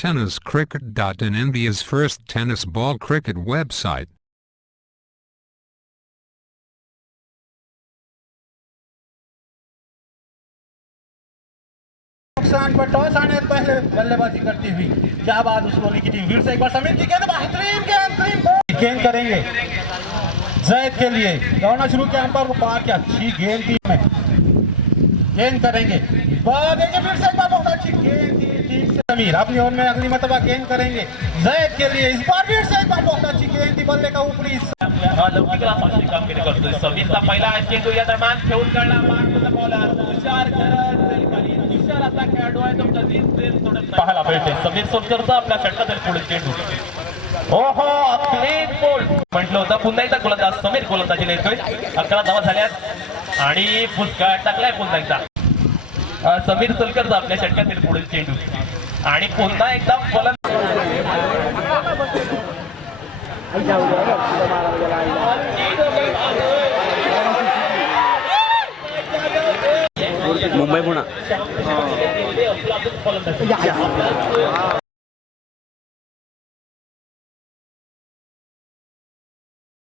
TennisCricket.in, India's first tennis ball cricket website. नुकसान पर toss आने से पहले बल्लेबाजी करती हुई क्या बात उस बॉलिंग की टीम फिर से एक बार समीर की गेंद बेहतरीन गेंद करेंगे जैद के लिए दौड़ना शुरू किया अंपायर को पार किया अच्छी गेंद टीम में गेंद करेंगे फिर से एक बार बहुत अच्छी गेंद टीम से समीर अपनी ओर में अगली मरतबा गेंद करेंगे जैद के लिए इस बार फिर से एक बार बहुत अच्छी गेंद थी बल्ले का ऊपरी लौकिकला फारशी कामगिरी करतोय समीरचा पहिला चेंडू या दरम्यान ठेवून काढला मार्कचा बॉलर तुषार तुषार असा खेळाडू आहे तुमचा पाहायला मिळते समीर सोलकरचा आपल्या षटकातील पुढील चेंडू ओहो क्लीन बोल्ड म्हटलं होतं पुन्हा एकदा गोलंदाज समीर गोलंदाजीला येतोय 11 धावा झाल्यात आणि फुटका टाकलाय पुन्हा एकदा समीर सोलकरचा आपल्या षटकातील पुढील चेंडू आणि पुन्हा एकदा मुंबई पुणे